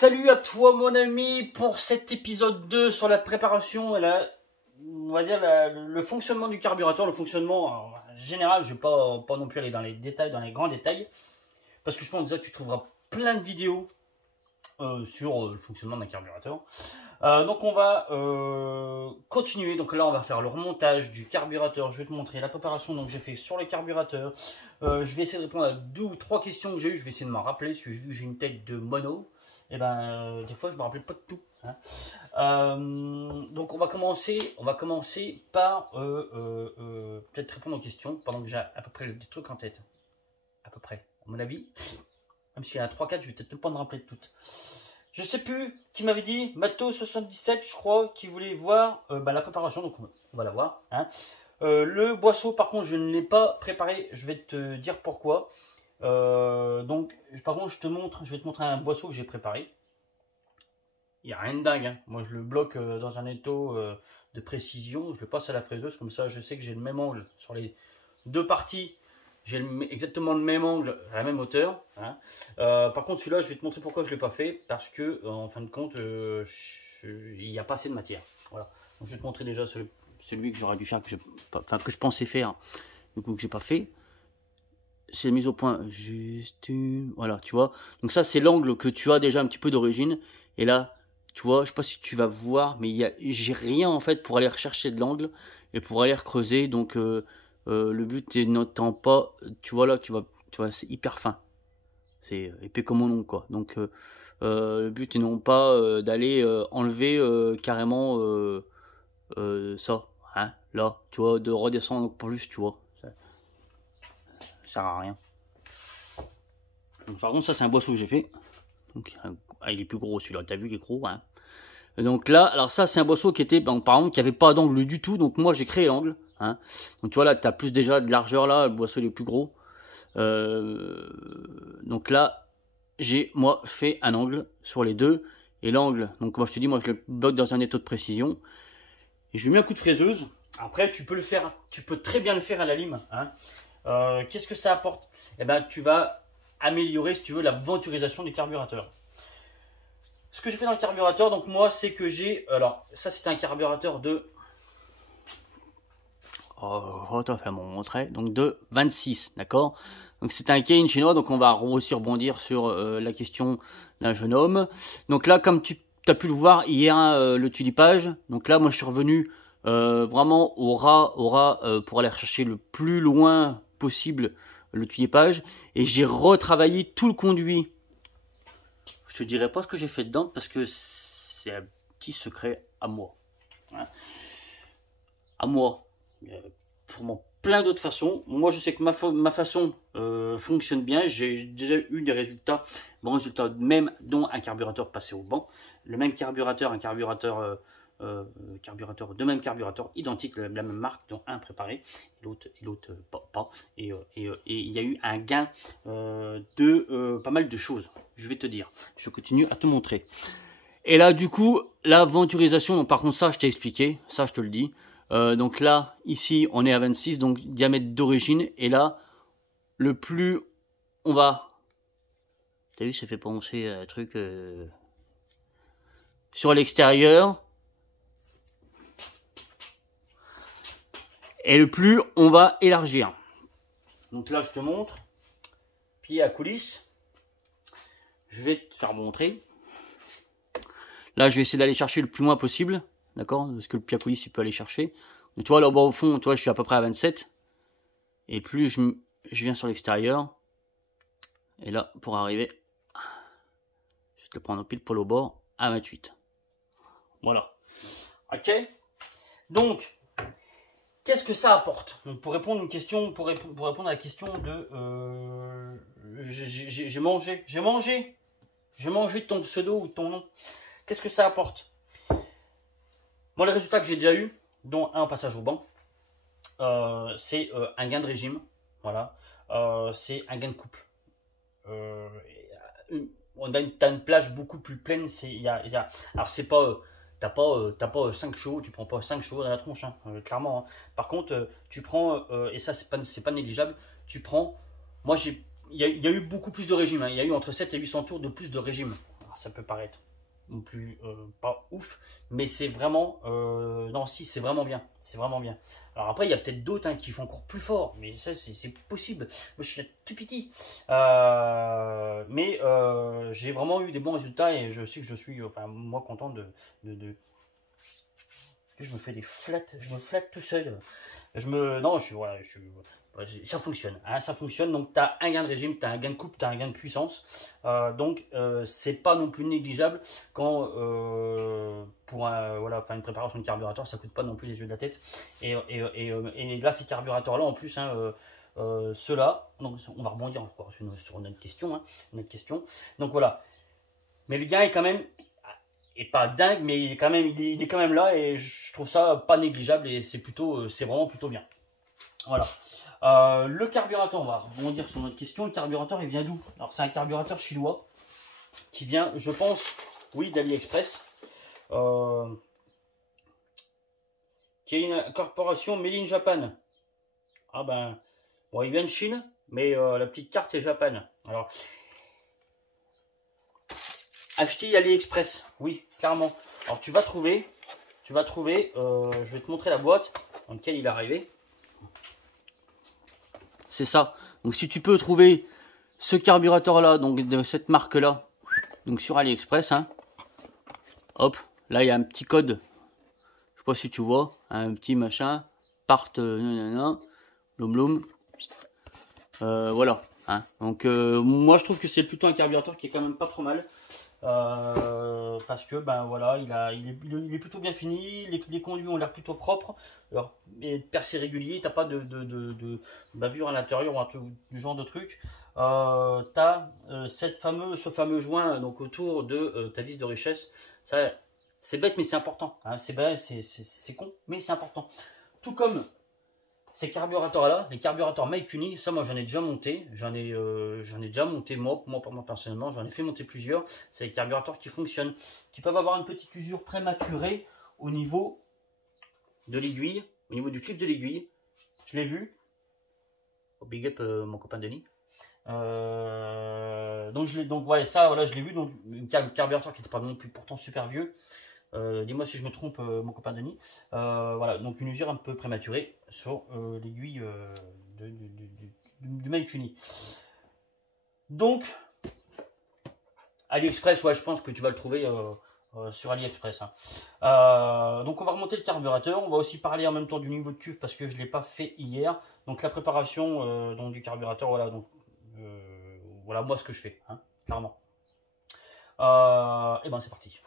Salut à toi mon ami pour cet épisode 2 sur la préparation et on va dire le fonctionnement du carburateur, le fonctionnement en général. Je vais pas non plus aller dans les détails, dans les grands détails, parce que je pense déjà que tu trouveras plein de vidéos sur le fonctionnement d'un carburateur. Donc on va continuer. Donc là on va faire le remontage du carburateur. Je vais te montrer la préparation donc j'ai fait sur le carburateur. Je vais essayer de répondre à 2 ou 3 questions que j'ai eues. Je vais essayer de m'en rappeler parce que j'ai une tête de mono. Et des fois je me rappelle pas de tout. Hein. Donc on va commencer par peut-être répondre aux questions pendant que j'ai à peu près des trucs en tête. À peu près, à mon avis. Même s'il y en a 3-4, je vais peut-être pas me rappeler de toutes. Je sais plus qui m'avait dit, Mato77 je crois, qui voulait voir la préparation, donc on va la voir. Hein. Le boisseau par contre je ne l'ai pas préparé, je vais te dire pourquoi. Donc par contre je vais te montrer un boisseau que j'ai préparé. Il n'y a rien de dingue, hein. Moi je le bloque dans un étau de précision, je le passe à la fraiseuse, comme ça je sais que j'ai le même angle sur les deux parties. J'ai exactement le même angle, à la même hauteur. Hein. Par contre, celui-là, je vais te montrer pourquoi je ne l'ai pas fait. Parce que, en fin de compte, il n'y a pas assez de matière. Voilà. Donc, je vais te montrer déjà celui que j'aurais dû faire, que je pensais faire, du coup, que j'ai pas fait. C'est la mise au point. Juste, voilà, tu vois. Donc ça, c'est l'angle que tu as déjà un petit peu d'origine. Et là, tu vois, je ne sais pas si tu vas voir, mais j'ai rien, en fait, pour aller rechercher de l'angle et pour aller creuser. Donc... le but est n'étant pas, tu vois là, tu vois c'est hyper fin, c'est épais comme mon ongle quoi. Donc le but est non pas d'aller enlever carrément ça, hein, là, tu vois, de redescendre plus, tu vois, ça sert à rien. Donc, par contre ça c'est un boisseau que j'ai fait, donc il est plus gros celui-là, t'as vu qu'il est gros, hein. Donc là, alors ça c'est un boisseau qui était, par exemple, qui avait pas d'angle du tout, donc moi j'ai créé l'angle. Hein. Donc tu vois là, tu as plus déjà de largeur là, le boisseau il est plus gros. Donc là, j'ai moi fait un angle sur les deux. Et l'angle, donc moi je te dis, moi je le bloque dans un étau de précision. Et je lui mets un coup de fraiseuse. Après tu peux le faire, tu peux très bien le faire à la lime. Hein. Qu'est-ce que ça apporte? Eh ben tu vas améliorer, si tu veux, la venturisation du carburateur. Ce que j'ai fait dans le carburateur, donc moi c'est que j'ai, alors ça c'est un carburateur de... Oh, tu vas faire mon montrer. Donc de 26, d'accord. Donc c'est un Keihin chinois, donc on va aussi rebondir sur la question d'un jeune homme. Donc là, comme tu as pu le voir, il y a le tulipage. Donc là, moi je suis revenu vraiment au ras pour aller chercher le plus loin possible le tulipage. Et j'ai retravaillé tout le conduit. Je te dirai pas ce que j'ai fait dedans parce que c'est un petit secret à moi. Hein. À moi. Pour plein d'autres façons. Moi, je sais que ma façon fonctionne bien. J'ai déjà eu des résultats, bons résultats, même dont un carburateur passé au banc. Le même carburateur, un carburateur deux mêmes carburateurs identiques, la même marque, dont un préparé, l'autre pas. Et il y a eu un gain de pas mal de choses. Je vais te dire. Je continue à te montrer. Et là, du coup, la venturisation, donc, par contre, ça, je t'ai expliqué. Ça, je te le dis. Donc là, ici, on est à 26, donc diamètre d'origine. Et là, le plus on va... T'as vu, ça fait penser à un truc... sur l'extérieur. Et le plus on va élargir. Donc là, je te montre. Pied à coulisse. Je vais te faire montrer. Là, je vais essayer d'aller chercher le plus loin possible. D'accord? Parce que le pied à coulisse, il peut aller chercher. Donc, tu vois, là-bas au fond, tu vois, je suis à peu près à 27. Et plus je viens sur l'extérieur. Et là, pour arriver, je vais te le prendre au pile poil au bord, à 28. Voilà. Ok? Donc, qu'est-ce que ça apporte? Donc, pour répondre à une question, pour répondre à la question de... j'ai mangé ton pseudo ou ton nom. Qu'est-ce que ça apporte? Moi, les résultats que j'ai déjà eu, dont un passage au banc, c'est un gain de régime, voilà, c'est un gain de couple. On a une plage beaucoup plus pleine. Alors c'est pas, t'as pas 5 chevaux, tu prends pas 5 chevaux dans la tronche, hein, clairement. Hein. Par contre, tu prends, et ça c'est pas négligeable, tu prends, moi il y a eu beaucoup plus de régime, hein, il y a eu entre 7 et 800 tours de plus de régime. Alors, ça peut paraître non plus pas ouf, mais c'est vraiment non si c'est vraiment bien, c'est vraiment bien. Alors après il y a peut-être d'autres hein, qui font encore plus fort, mais ça c'est possible. Moi je suis tout petit, mais j'ai vraiment eu des bons résultats et je sais que je suis enfin moi content de... Je me fais des flattes, je me flatte tout seul. Non je suis voilà, ça fonctionne, hein, ça fonctionne. Donc tu as un gain de régime, tu as un gain de coupe, tu as un gain de puissance. Donc c'est pas non plus négligeable quand pour voilà, faire une préparation de carburateur, ça coûte pas non plus les yeux de la tête. Et là ces carburateurs là en plus, hein, ceux-là, donc on va rebondir encore sur une autre question, hein, une autre question. Donc voilà, mais le gain est quand même et pas dingue, mais il est quand même là et je trouve ça pas négligeable et c'est vraiment plutôt bien. Voilà. Le carburateur, on va rebondir sur notre question. Le carburateur, il vient d'où? Alors, c'est un carburateur chinois qui vient, je pense, oui, d'AliExpress, qui est une corporation Made in Japan. Ah ben, bon, il vient de Chine, mais la petite carte c'est Japan. Alors, acheter AliExpress, oui, clairement. Alors, tu vas trouver, je vais te montrer la boîte dans laquelle il est arrivé. C'est ça. Donc si tu peux trouver ce carburateur là, donc de cette marque là, donc sur AliExpress, hein, hop, là il y a un petit code, je sais pas si tu vois, un petit machin, part, nanana, blum blum, voilà. Hein. Donc moi je trouve que c'est plutôt un carburateur qui est quand même pas trop mal. Parce que ben voilà, il est plutôt bien fini, les conduits ont l'air plutôt propres, alors, et percé régulier, t'as pas de bavure à l'intérieur ou du genre de truc. T'as ce fameux joint donc autour de ta vis de richesse. Ça, c'est bête mais c'est important. Hein, c'est bête, c'est con, mais c'est important. Tout comme ces carburateurs-là, les carburateurs Make Uni, ça moi j'en ai déjà monté, j'en ai déjà monté moi personnellement, j'en ai fait monter plusieurs. C'est des carburateurs qui fonctionnent, qui peuvent avoir une petite usure prématurée au niveau de l'aiguille, au niveau du clip de l'aiguille. Je l'ai vu. Oh, big up mon copain Denis. Donc ouais, ça voilà, je l'ai vu, donc un carburateur qui n'était pas non plus pourtant super vieux. Dis-moi si je me trompe, mon copain Denis. Voilà, donc une usure un peu prématurée sur l'aiguille du Make Uni. Donc, AliExpress, ouais, je pense que tu vas le trouver sur AliExpress. Hein. Donc, on va remonter le carburateur. On va aussi parler en même temps du niveau de cuve parce que je ne l'ai pas fait hier. Donc, la préparation donc, du carburateur, voilà. Donc, voilà, moi ce que je fais, hein, clairement. Et ben, c'est parti.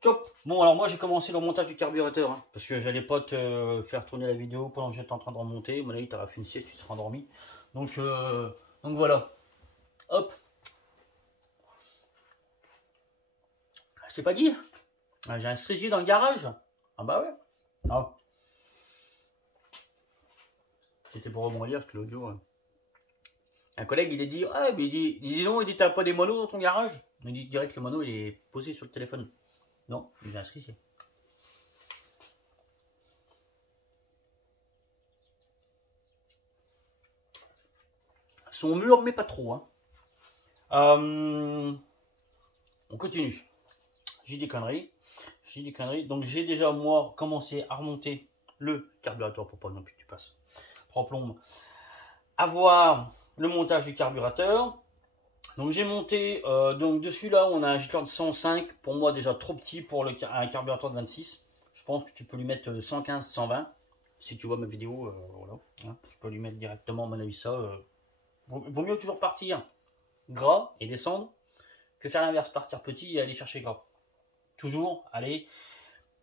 Top. Bon alors moi j'ai commencé le montage du carburateur hein, parce que j'allais pas te faire tourner la vidéo pendant que j'étais en train de remonter. Mon avis t'auras fait une sieste, tu seras endormi. Donc voilà. Hop. Je t'ai pas dit. J'ai un strigier dans le garage. Ah bah ouais. Ah. C'était pour rebondir parce que l'autre jour, un collègue il a dit ah mais il dit non, il dit t'as pas des monos dans ton garage. Il dit direct que le mono il est posé sur le téléphone. Non, j'ai un strigier. Son mur, mais pas trop. Hein. On continue. J'ai des conneries. Donc j'ai déjà moi commencé à remonter le carburateur pour pas non plus que tu passes 3 plombes. À voir le montage du carburateur. Donc j'ai monté, donc dessus là on a un giteur de 105, pour moi déjà trop petit pour un carburateur de 26. Je pense que tu peux lui mettre 115, 120. Si tu vois ma vidéo, voilà, hein, tu peux lui mettre directement à mon avis ça. Vaut mieux toujours partir gras et descendre que faire l'inverse, partir petit et aller chercher gras. Toujours aller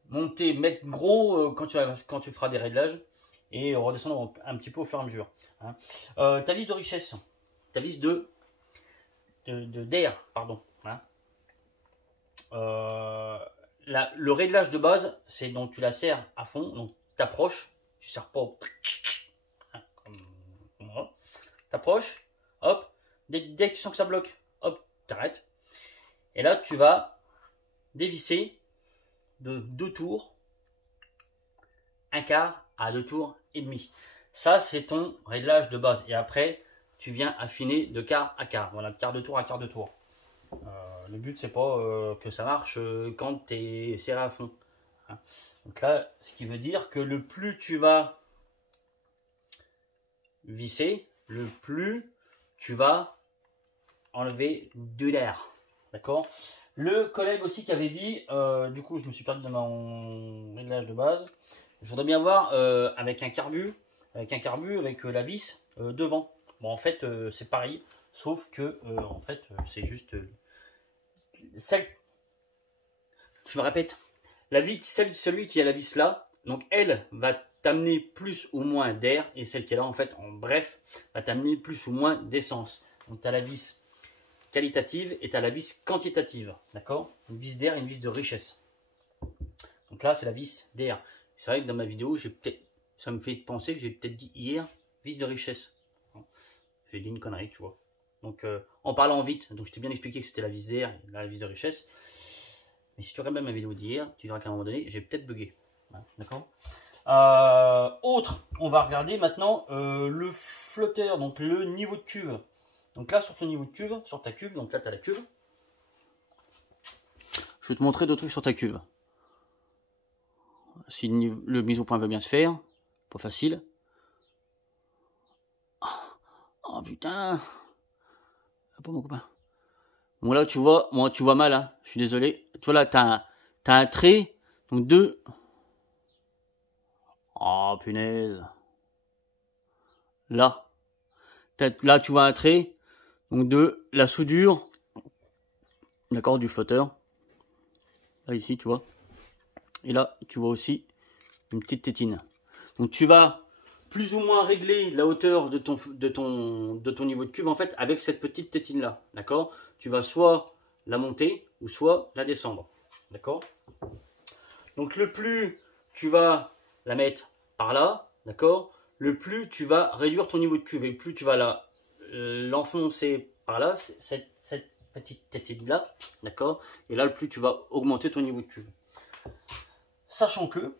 monter, mettre gros quand tu feras des réglages et redescendre un petit peu au fur et à mesure. Hein. Ta vis de richesse, ta vis d'air, pardon. Hein. Le réglage de base, c'est donc tu la serres à fond, donc t'approches, tu serres pas au... Hein, comme voilà. T'approches, hop, dès que tu sens que ça bloque, hop, t'arrêtes. Et là, tu vas dévisser de 2 tours, 1/4 à 2 tours et demi. Ça, c'est ton réglage de base. Et après, tu viens affiner de quart à quart. Voilà, de quart de tour à quart de tour. Le but, c'est pas que ça marche quand tu es serré à fond. Hein. Donc là, ce qui veut dire que le plus tu vas visser, le plus tu vas enlever de l'air. D'accord? Le collègue aussi qui avait dit, du coup je me suis perdu dans mon réglage de base, je voudrais bien voir avec un carbu, avec la vis devant. Bon en fait c'est pareil, sauf que en fait c'est juste celle, je me répète, la vis, celui qui a la vis là, donc elle va t'amener plus ou moins d'air, et celle qui est là en fait en bref va t'amener plus ou moins d'essence. Donc tu as la vis qualitative et tu as la vis quantitative, d'accord? Une vis d'air et une vis de richesse. Donc là, c'est la vis d'air. C'est vrai que dans ma vidéo, ça me fait penser que j'ai peut-être dit hier vis de richesse. J'ai dit une connerie, tu vois. Donc en parlant vite, donc je t'ai bien expliqué que c'était la vis d'air et la vis de richesse. Mais si tu regardes ma vidéo d'hier, tu verras qu'à un moment donné, j'ai peut-être bugué. D'accord? Autre, on va regarder maintenant le flotteur, donc le niveau de cuve. Donc là, sur ton niveau de cuve, sur ta cuve, donc là, tu as la cuve. Je vais te montrer deux trucs sur ta cuve. Si le mise au point va bien se faire, pas facile. Oh putain. Pas mon copain. Bon là, tu vois, moi, tu vois mal, hein. Je suis désolé. Tu vois là, tu as un trait, donc deux. Oh punaise. Là. Là, tu vois un trait. Donc de la soudure, d'accord, du flotteur. Là, ici, tu vois. Et là, tu vois aussi une petite tétine. Donc tu vas plus ou moins régler la hauteur de ton niveau de cuve, en fait, avec cette petite tétine-là, d'accord. Tu vas soit la monter, ou soit la descendre, d'accord. Donc le plus tu vas la mettre par là, d'accord, le plus tu vas réduire ton niveau de cuve, et plus tu vas l'enfoncer par là, cette petite tétine là, d'accord, et là le plus tu vas augmenter ton niveau de cuve. Sachant que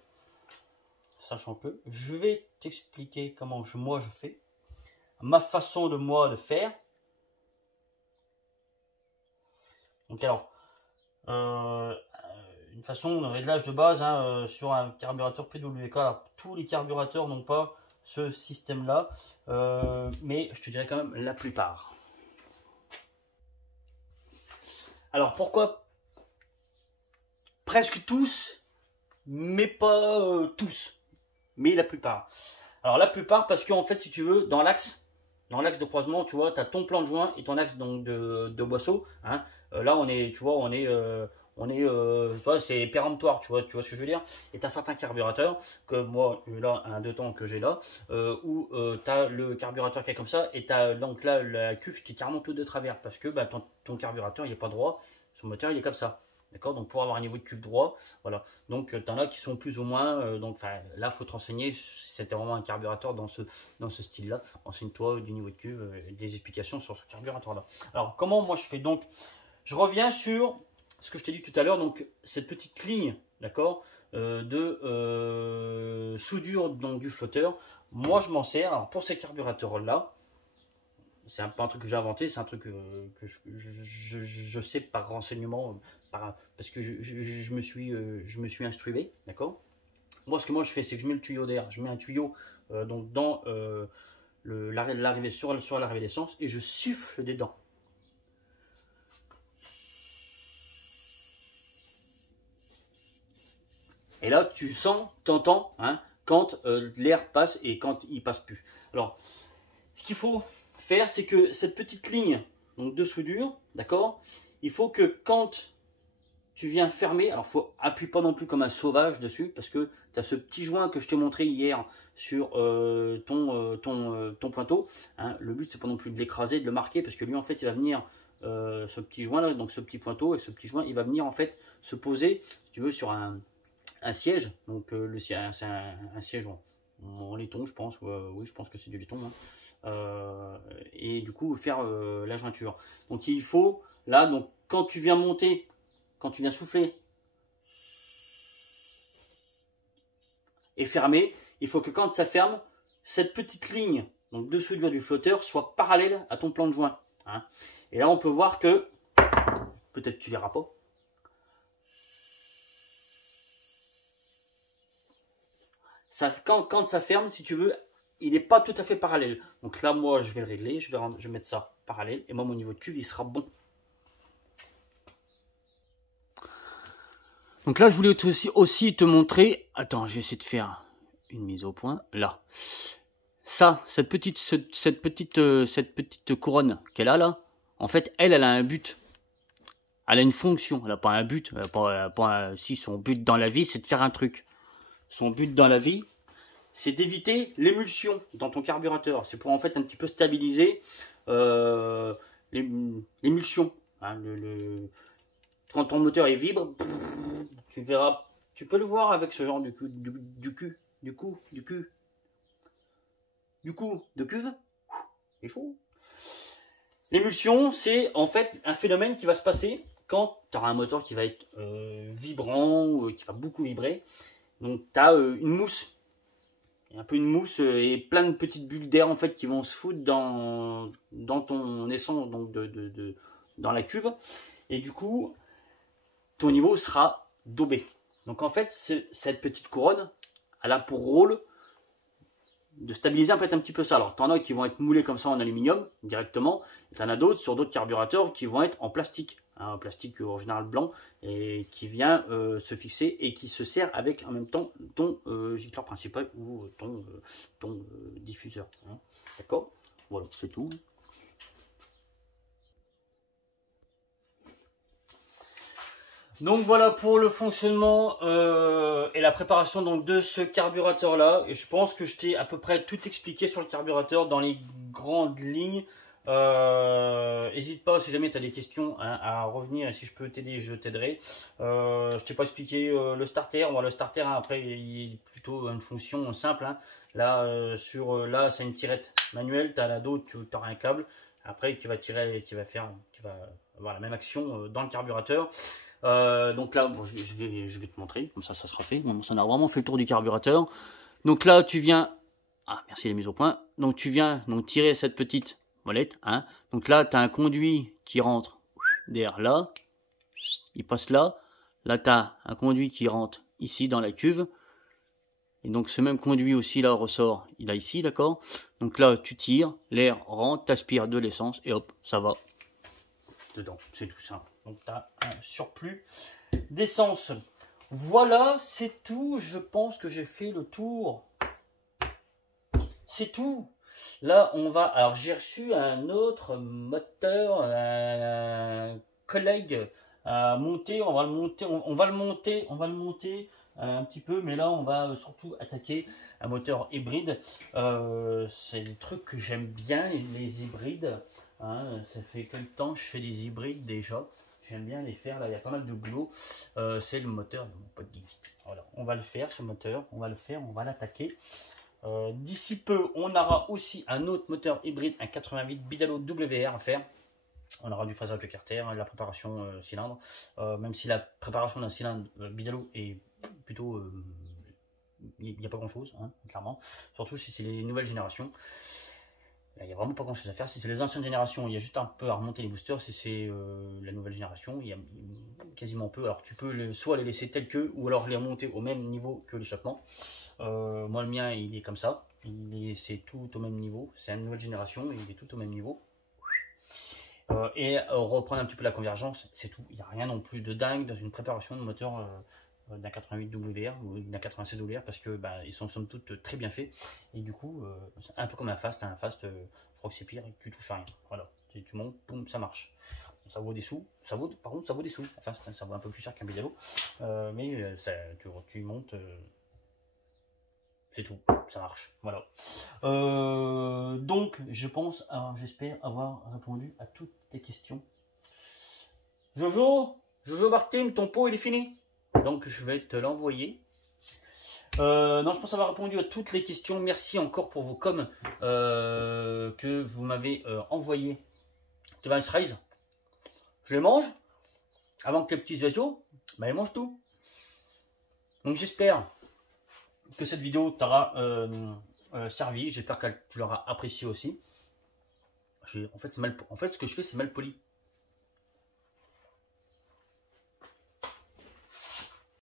je vais t'expliquer comment moi je fais, ma façon de faire. Donc alors, une façon de réglage de base hein, sur un carburateur PWK. Alors, tous les carburateurs n'ont pas ce système là, mais je te dirais quand même la plupart. Alors pourquoi presque tous, mais pas tous, mais la plupart. Alors la plupart parce qu'en fait si tu veux dans l'axe de croisement, tu vois, tu as ton plan de joint et ton axe donc de boisseau. Hein. Là on est, tu vois, c'est péremptoire, tu vois ce que je veux dire. Et tu as certains carburateurs, que moi, là, un 2 temps que j'ai là, où tu as le carburateur qui est comme ça, et tu as donc là la cuve qui est carrément tout de travers, parce que bah, ton carburateur il n'est pas droit, son moteur il est comme ça. D'accord, donc pour avoir un niveau de cuve droit, voilà. Donc tu en as qui sont plus ou moins, donc là faut te renseigner, c'était vraiment un carburateur dans ce style-là. Enseigne-toi du niveau de cuve, des explications sur ce carburateur-là. Alors comment moi je fais? Donc je reviens sur ce que je t'ai dit tout à l'heure, donc cette petite ligne, d'accord, de soudure donc du flotteur. Moi je m'en sers, alors pour ces carburateurs-là, c'est pas un truc que j'ai inventé, c'est un truc que je sais par renseignement, parce que je me suis instrué, d'accord. Moi, ce que moi je fais, c'est que je mets le tuyau d'air, je mets un tuyau donc dans l'arrivée sur l'arrivée d'essence, et je souffle dedans. Et là, tu sens, t'entends, hein, quand l'air passe et quand il passe plus. Alors, ce qu'il faut faire, c'est que cette petite ligne donc de soudure, d'accord, il faut que quand tu viens fermer, alors faut appuyer pas non plus comme un sauvage dessus, parce que tu as ce petit joint que je t'ai montré hier sur ton pointeau. Hein, le but c'est pas non plus de l'écraser, de le marquer, parce que lui en fait il va venir ce petit joint là, donc ce petit pointeau, et ce petit joint il va venir en fait se poser, si tu veux, sur un siège. Donc c'est un siège en laiton, je pense. Oui, je pense que c'est du laiton. Hein. Et du coup faire la jointure. Donc il faut là, donc quand tu viens monter, quand tu viens souffler et fermer, il faut que quand ça ferme, cette petite ligne donc deux soudures du flotteur, soient parallèles à ton plan de joint. Hein. Et là, on peut voir que, peut-être tu verras pas, ça, quand ça ferme, si tu veux, il n'est pas tout à fait parallèle. Donc là, moi, je vais le régler, je vais mettre ça parallèle, et moi, mon niveau de cuve, il sera bon. Donc là, je voulais aussi te montrer, attends, je vais essayer de faire une mise au point, là. Ça, cette petite couronne qu'elle a là, en fait, elle a un but. Elle a une fonction, elle n'a pas un but. Si son but dans la vie, c'est de faire un truc. Son but dans la vie, c'est d'éviter l'émulsion dans ton carburateur. C'est pour en fait un petit peu stabiliser l'émulsion. Hein, quand ton moteur il vibre, tu verras, tu peux le voir avec ce genre de cuve. C'est chaud. L'émulsion, c'est en fait un phénomène qui va se passer quand tu auras un moteur qui va être vibrant ou qui va beaucoup vibrer. Donc tu as une mousse. Un peu une mousse et plein de petites bulles d'air en fait qui vont se foutre dans ton essence, donc dans la cuve. Et du coup, ton niveau sera daubé. Donc en fait, cette petite couronne, elle a pour rôle de stabiliser en fait un petit peu ça. Alors, tu en as qui vont être moulés comme ça en aluminium directement. Tu en as d'autres sur d'autres carburateurs qui vont être en plastique. Un plastique en général blanc et qui vient se fixer et qui se sert avec en même temps ton gicleur principal ou ton diffuseur. Hein. D'accord? Voilà, c'est tout. Donc voilà pour le fonctionnement et la préparation donc, de ce carburateur là. Et je pense que je t'ai à peu près tout expliqué sur le carburateur dans les grandes lignes. N'hésite pas si jamais tu as des questions hein, à revenir et si je peux t'aider je t'aiderai. Je t'ai pas expliqué le starter. Bon, le starter hein, après il est plutôt une fonction simple hein. Là là c'est une tirette manuelle, tu as la dos, tu auras un câble après qui va tirer, qui va avoir la même action dans le carburateur. Donc là bon, je vais te montrer comme ça sera fait. Bon, ça a vraiment fait le tour du carburateur. Donc là tu viens, merci la mise au point. Donc tu viens donc tirer cette petite molette, hein. Donc là, tu as un conduit qui rentre derrière là, il passe là. Là, tu as un conduit qui rentre ici dans la cuve. Et donc, ce même conduit aussi là ressort, il a ici, d'accord. Donc là, tu tires, l'air rentre, tu aspires de l'essence et hop, ça va dedans. C'est tout simple. Donc, tu as un surplus d'essence. Voilà, c'est tout. Je pense que j'ai fait le tour. C'est tout. Là, on va. Alors, j'ai reçu un autre moteur, un collègue à monter. On va le monter un petit peu, mais là, on va surtout attaquer un moteur hybride. C'est des trucs que j'aime bien, les hybrides. Hein. Ça fait quelques temps que je fais des hybrides déjà. J'aime bien les faire. Là, il y a pas mal de boulot. C'est le moteur de mon pote Geeky. Voilà, on va le faire, ce moteur. On va le faire, on va l'attaquer. D'ici peu, on aura aussi un autre moteur hybride, un 88 Bidalo WR à faire. On aura du phasage de carter, la préparation cylindre. Même si la préparation d'un cylindre Bidalo est plutôt... il n'y a pas grand chose, hein, clairement. Surtout si c'est les nouvelles générations. Il n'y a vraiment pas grand chose à faire. Si c'est les anciennes générations, il y a juste un peu à remonter les boosters. Si c'est la nouvelle génération, il y a quasiment peu. Alors tu peux soit les laisser tels que, ou alors les remonter au même niveau que l'échappement. Moi le mien il est comme ça. C'est tout au même niveau. C'est une nouvelle génération, il est tout au même niveau. Et reprendre un petit peu la convergence, c'est tout. Il n'y a rien non plus de dingue dans une préparation de moteur d'un 88 WR ou d'un 96 WR parce que ils sont somme toute très bien faits et du coup c'est un peu comme un fast, je crois que c'est pire, tu touches à rien. Voilà, tu montes, boum, ça marche. Ça vaut des sous, par contre ça vaut des sous. Enfin ça vaut un peu plus cher qu'un Bidalo, mais tu montes, c'est tout, ça marche. Voilà. Donc je pense, j'espère avoir répondu à toutes tes questions. Jojo Martin, ton pot il est fini. Donc je vais te l'envoyer. Non, je pense avoir répondu à toutes les questions. Merci encore pour vos coms que vous m'avez envoyés. Device Raise. Je les mange avant que les petits oiseaux, ils mangent tout. Donc j'espère que cette vidéo t'aura servi. J'espère que tu l'auras apprécié aussi. En fait, ce que je fais, c'est mal poli.